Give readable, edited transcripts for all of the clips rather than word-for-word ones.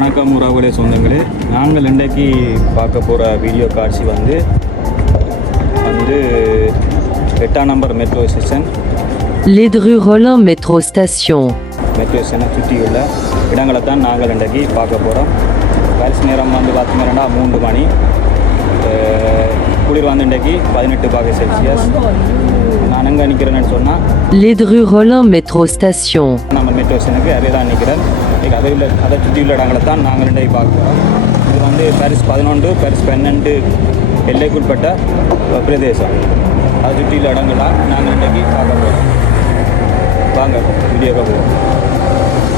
வணக்கம் உறவுகளே சொந்தங்களே, நாங்கள் இன்றைக்கு பார்க்க போகிற வீடியோ காட்சி வந்து 8ஆம் number metro station. Les Dru Rollin Métro Station. Metro ஸ்டேஷனை சுற்றியுள்ள இடங்களை தான் நாங்கள் இன்றைக்கு பார்க்க போகிறோம். பரிசு நேரம் வந்து பார்த்தீங்கன்னா 3 மணி. குளிர் வந்து இன்றைக்கு 18°C. நான் எங்கே நிற்கிறேன்னு சொன்னால் Les Dru Rollin Métro Station. நம்ம மெட்ரோ ஸ்டேஷனுக்கு அருகே தான் நிற்கிறேன். அதை சுற்றியுள்ள இடங்களை தான் நாங்கள் இன்றைக்கு பார்க்குறோம். இது வந்து பாரிஸ் 11, பாரிஸ் 12 எல்லைக்குட்பட்ட பிரதேசம். அதை சுற்றியுள்ள இடங்கள் தான் நாங்கள் இன்றைக்கு பார்க்க போகிறோம். வாங்க வீடியோக்கு போவோம்.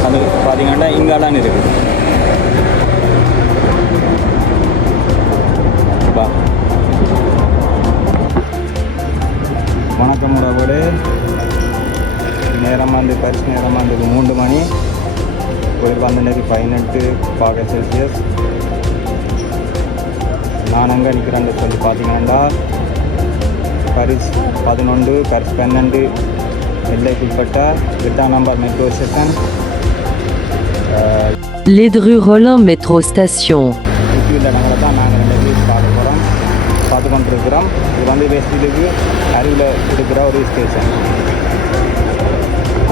அது பார்த்தீங்கன்னா இங்காலான் இருக்குது. வணக்கம் உறவுகளே, நேரம் வந்து பரிசு நேரம் வந்து 3 மணி. குளிர் வந்து இன்றைக்கு 18°C. நான் அங்கே நிற்கிறேன்னு சொல்லி பார்த்தீங்கன்னா பாரிஸ் 11, பாரிஸ் 12 எல்லைக்குட்பட்ட 8ஆம் number metro station. Les Dru Rollin Métro Station. சுற்றியுள்ள இடங்களை தான் நாங்கள் இன்றைக்கு பார்க்க போகிறோம், பார்த்து கொண்டிருக்கிறோம். இது வந்து வெஸ்டிலுக்கு அருகில் இருக்கிற ஒரு ஸ்டேஷன்.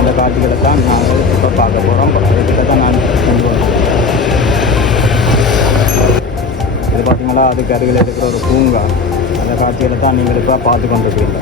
அந்த காட்சிகளை தான் நாங்கள் இப்போ பார்க்க போகிறோம். அதுக்கிட்ட தான் நான் கொண்டு வரோம். இது பார்த்தீங்களா, அதுக்கு அருகில் இருக்கிற ஒரு பூங்கா. அந்த காட்சிகளை தான் நீங்கள் இப்போ பார்த்து கொண்டிருக்கிறீங்க.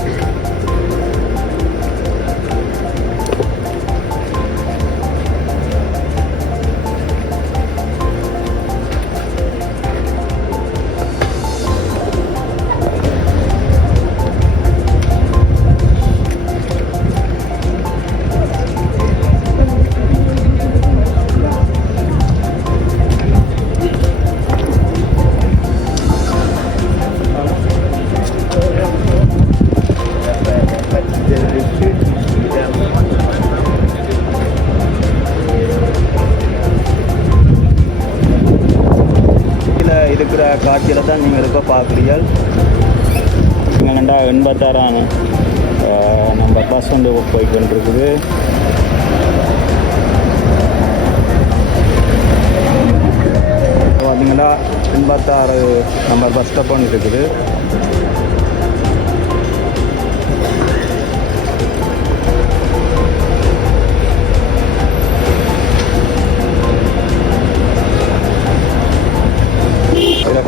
இருக்கிற காட்சியில் தான் நீங்கள் இப்போ பார்க்குறீர்கள். இங்கே 86ஆம் நம்ம பஸ் வந்து போய்கொண்டிருக்குது. பார்த்தீங்கன்னா 86 நம்ம பஸ் ஸ்டாப் ஒன்று இருக்குது.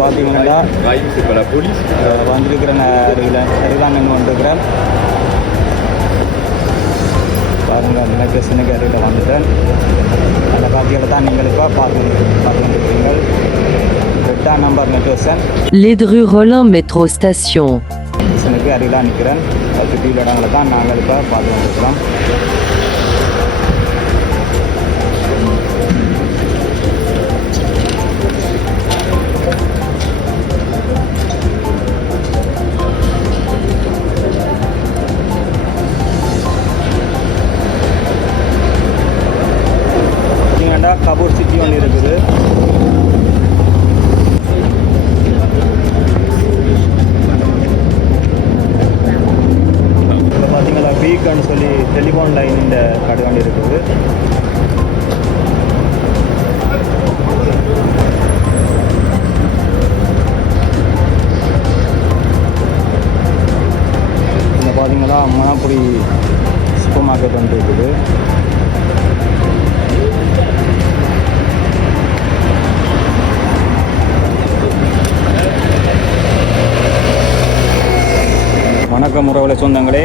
பார்த்தீங்கன்னா வந்திருக்கிறேன், அருகில் நின்று வந்துருக்கிறேன். பாருங்கள், அந்த மெட்ரோஸ்டேஷனுக்கு அருகில் வந்துட்டேன். அந்த காட்சிகளை தான் நீங்கள் இப்போ பார்த்து கொண்டிருக்கிறீர்கள். 8ஆம் number metro station. Les Dru Rollin Métro Station. ஸ்டேஷனுக்கு அருகில் நிற்கிறேன். அது சுற்றியுள்ள இடங்களை தான் நாங்கள் இப்போ பார்த்து கொண்டிருக்கிறோம். கபூர் சிட்டி ஒன்று இருக்குது. இதில் பார்த்தீங்கன்னா வீக்குன்னு சொல்லி டெலிஃபோன் லைன் இந்த கடுகாண்டி இருக்குது. இதில் பார்த்தீங்கன்னா மணப்புரி சூப்பர் மார்க்கெட் ஒன்று இருக்குது. வணக்கம் உறவுகளே சொந்தங்களே,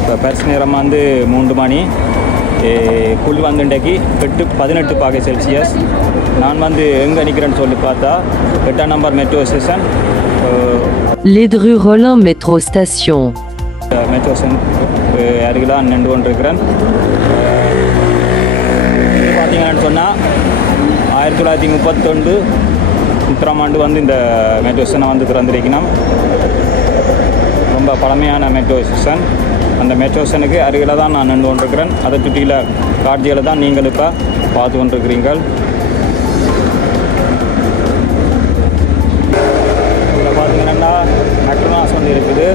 இப்போ பரிசு நேரம் வந்து 3 மணி. குளிர் வந்து இன்றைக்கு 18°C. நான் வந்து எங்கே நிற்கிறேன்னு சொல்லி பார்த்தா 8ஆம் number metro station. Les Dru Rollin Métro Station. Metro station அருகில் நின்று கொண்டிருக்கிறேன். இது பார்த்தீங்கன்னு சொன்னால் 1931 ஆண்டு வந்து இந்த மெட்ரோ ஸ்டேஷனை வந்து திறந்திருக்கணும். ரொம்ப பழமையான மெட்ரோ ஸ்டேஷன். அந்த மெட்ரோ ஸ்டேஷனுக்கு அருகில் தான் நான் நின்று கொண்டிருக்கிறேன். அதை சுற்றியில் காட்சிகளை தான் நீங்கள் இப்போ பார்த்து கொண்டிருக்கிறீர்கள். இதில் பார்த்தீங்கன்னா மெக்டொனால்ட்ஸ் வந்து இருக்குது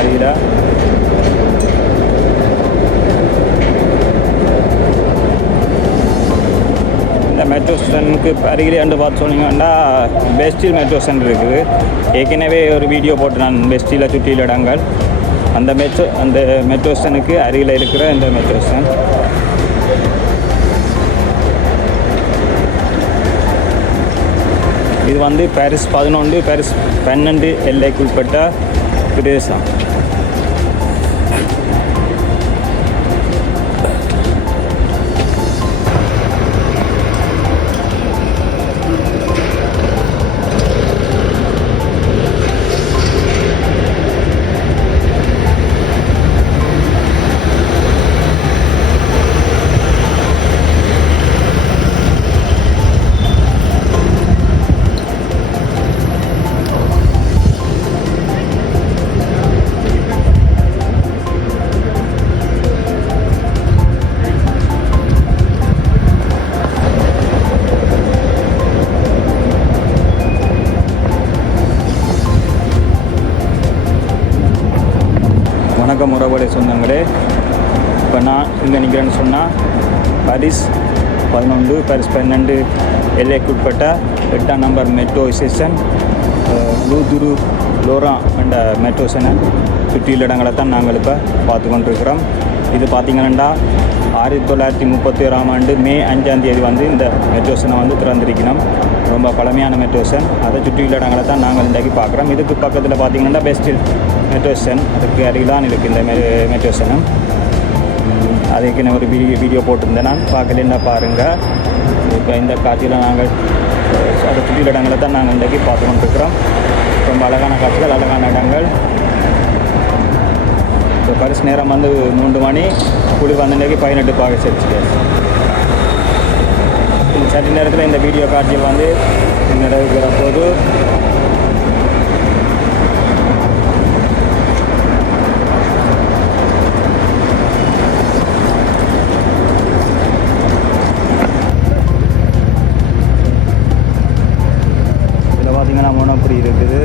அருகில். மெட்ரோ ஸ்டேஷனுக்கு அருகிலே வந்து பார்த்து சொன்னீங்கன்னா பெஸ்டில் மெட்ரோ ஸ்டேஷன் இருக்குது. ஏற்கனவே ஒரு வீடியோ போட்டு நான் பெஸ்டில் சுற்றியில் இடங்கள் அந்த மெட்ரோ ஸ்டேஷனுக்கு அருகில் இருக்கிற இந்த மெட்ரோ ஸ்டேஷன். இது வந்து பாரிஸ் 11 பாரிஸ் 12 எல்லைக்குட்பட்ட பிரதேசம். வணக்கம் உறவுகளை சொந்தங்களே. இப்போ நான் இங்கே நிற்கிறேன்னு சொன்னால் பாரிஸ் 11 பாரிஸ் 12 எல்லைக்குட்பட்ட 8ஆம் நம்பர் மெட்ரோ ஸ்டேஷன் லூதுரு லோரான் என்ற மெட்ரோ ஸ்டேஷனை சுற்றியுள்ள இடங்களை தான் நாங்கள் இப்போ பார்த்து கொண்டிருக்கிறோம். இது பார்த்திங்கன்னா 1931ஆம் ஆண்டு மே 5ஆம் தேதி வந்து இந்த மெட்ரோ ஸ்டேஷனை வந்து திறந்திருக்கணும். ரொம்ப பழமையான மெட்ரோ ஸ்டேஷன். அதை சுற்றியுள்ள இடங்களை தான் நாங்கள் இன்றைக்கு பார்க்குறோம். இதுக்கு பக்கத்தில் பார்த்திங்கன்னா பெஸ்டில் மெட்ரோ ஸ்டேஷன், அதுக்கு அருகிலான் இருக்குது இந்த மெட்ரோ ஸ்டேஷன். அதுக்கு நான் ஒரு வீடியோ போட்டிருந்தேன், நான் பார்க்கலன்னா பாருங்கள். இப்போ இந்த காட்சியில் நாங்கள் அதை சுற்றியுள்ள இடங்களை தான் நாங்கள் இன்றைக்கு பார்த்து கொண்டிருக்கிறோம். ரொம்ப அழகான காட்சிகள், அழகான இடங்கள். இப்போ பரிசு நேரம் வந்து 3 மணி, குளிர் வந்து இன்றைக்கு 18 பாக செல்சியஸ். சற்று நேரத்தில் இந்த வீடியோ காட்சியில் வந்து நிறைவேற போது இதில் பார்த்திங்கன்னா மோனோபுரி இருக்குது.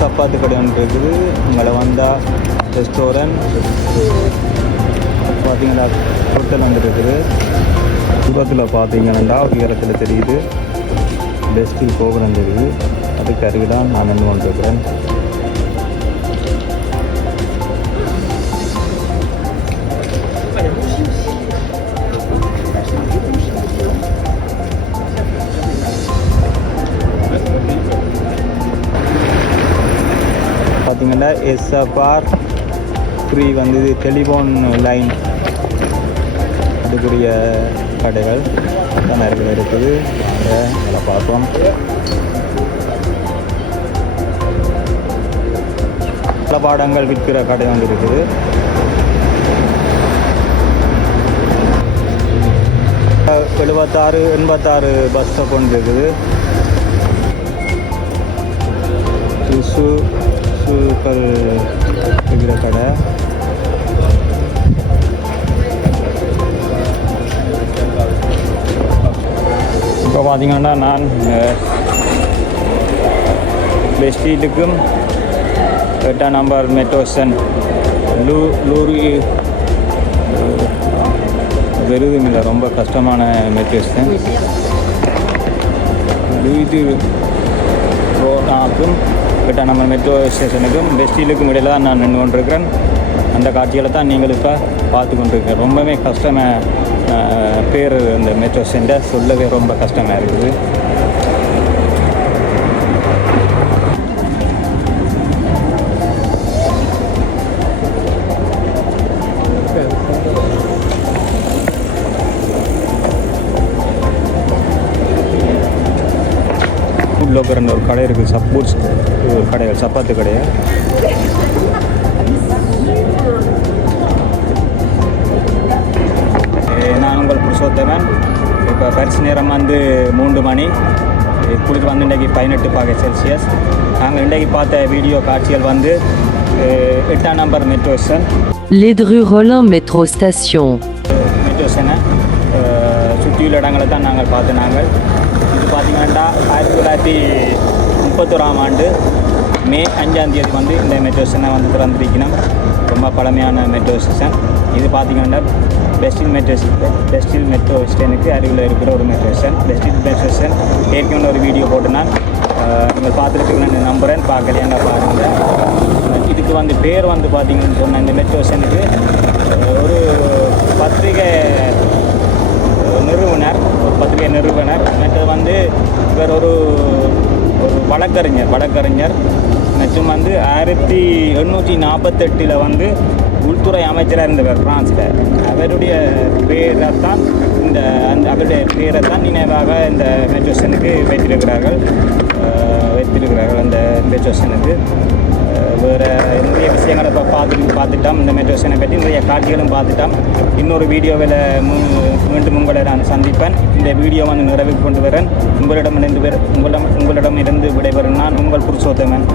சப்பாத்து கடை ஒன்று இருக்குது. உங்களை வந்தால் ரெஸ்டாரண்ட் பார்த்தீங்கன்னா ஹோட்டல் ஒன்று இருக்குது. தூரத்தில் பார்த்தீங்கன்னா உயரத்தில் தெரியுது பெஸ்டில் கோபுரம் தெரியுது. அதுக்கு அருகில் தான் நான் நின்று கொண்டிருக்கிறேன். பார்த்தீங்கன்னா SFR 3 வந்து இது டெலிஃபோன் லைன் அதுக்குரிய கடைகள் தான் இருக்குது. நல்லா பார்ப்போம். பல பாடங்கள் விற்கிற கடை வந்து இருக்குது. எழுபத்தாறு 86 பஸ் ஸ்டாப் ஒன்று இருக்குது. சூப்பர் இருக்கிற கடை. இப்போ பார்த்தீங்கன்னா நான் பெஸ்டிலுக்கும் 8ஆம் நம்பர் மெட்ரோ ஸ்டேஷன் லூரி வெறுதும் இல்லை, ரொம்ப கஷ்டமான மெட்ரோ ஸ்டேஷன். லூயிது ரோனாக்கும் 8ஆம் நம்பர் மெட்ரோ ஸ்டேஷனுக்கும் பெஸ்டிலுக்கும் இடையில தான் நான் நின்று கொண்டிருக்கிறேன். அந்த காட்சிகளை தான் நீங்கள் இப்போ பார்த்து கொண்டிருக்கிறேன். ரொம்பவே கஷ்டமாக பேர் இந்த மெட்ரோ ஸ்டேஷன் சொல்லவே ரொம்ப கஷ்டமாக இருக்குது. லோக்கர்ன்ற ஒரு கடை இருக்குது. சப்பூட்ஸ் கடைகள், சப்பாத்து கடையை. நான் உங்கள் புருஷோத்தமன். இப்போ பரிசு நேரம் வந்து 3 மணி, குளிர் வந்து இன்றைக்கி 18°C. நாங்கள் இன்றைக்கி பார்த்த வீடியோ காட்சிகள் வந்து 8ஆம் number metro station. Ledru Rollin Métro Station. Metro ஸ்டேஷனை சுற்றியுள்ள இடங்களை தான் நாங்கள் பார்த்து நாங்கள் இது பார்த்திங்கன்னா 1931ஆம் ஆண்டு மே 5ஆம் தேதி வந்து இந்த மெட்ரோ ஸ்டேஷனை வந்து திறந்திருக்கணும். ரொம்ப பழமையான மெட்ரோ ஸ்டேஷன். இது பார்த்திங்கன்னா பெஸ்டில் மெட்ரோ ஸ்டேஷனுக்கு அருகில் இருக்கிற ஒரு மெட்ரோ ஸ்டேஷன். பெஸ்டில் மெட்ரோ ஸ்டேஷன் ஏற்கனவே ஒரு வீடியோ போட்டு நான் நீங்கள் பார்த்துருக்கீங்கன்னு நம்புகிறேன். பார்க்கலையாண்டா பாருங்கள். இதுக்கு வந்து பேர் வந்து பார்த்திங்கன்னு சொன்னால் இந்த மெட்ரோ ஸ்டேஷனுக்கு ஒரு பத்திரிகை நிறுவனர் மற்றது வந்து இவர் ஒரு வழக்கறிஞர் மற்றும் வந்து 1848 வந்து உள்துறை அமைச்சராக இருந்தவர் பிரான்ஸில். அவருடைய பேரை தான் அவருடைய பேரை தான் நினைவாக இந்த மெட்ரோ ஸ்டேஷனுக்கு வைத்திருக்கிறார்கள் அந்த மெட்ரோ ஸ்டேஷனுக்கு. வேறு நிறைய விஷயங்களை இப்போ பார்த்துட்டோம். இந்த மெட்ரோ ஸ்டேஷனை பற்றி நிறைய காட்சிகளும் பார்த்துட்டோம். இன்னொரு வீடியோவில் மீண்டும் உங்களை நான் சந்திப்பேன். இந்த வீடியோ வந்து நிறைவுக்கு கொண்டு வரேன். உங்களிடமிருந்து விடைபெறும் நான் உங்கள் புருஷோத்தமன்.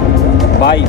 பாய்.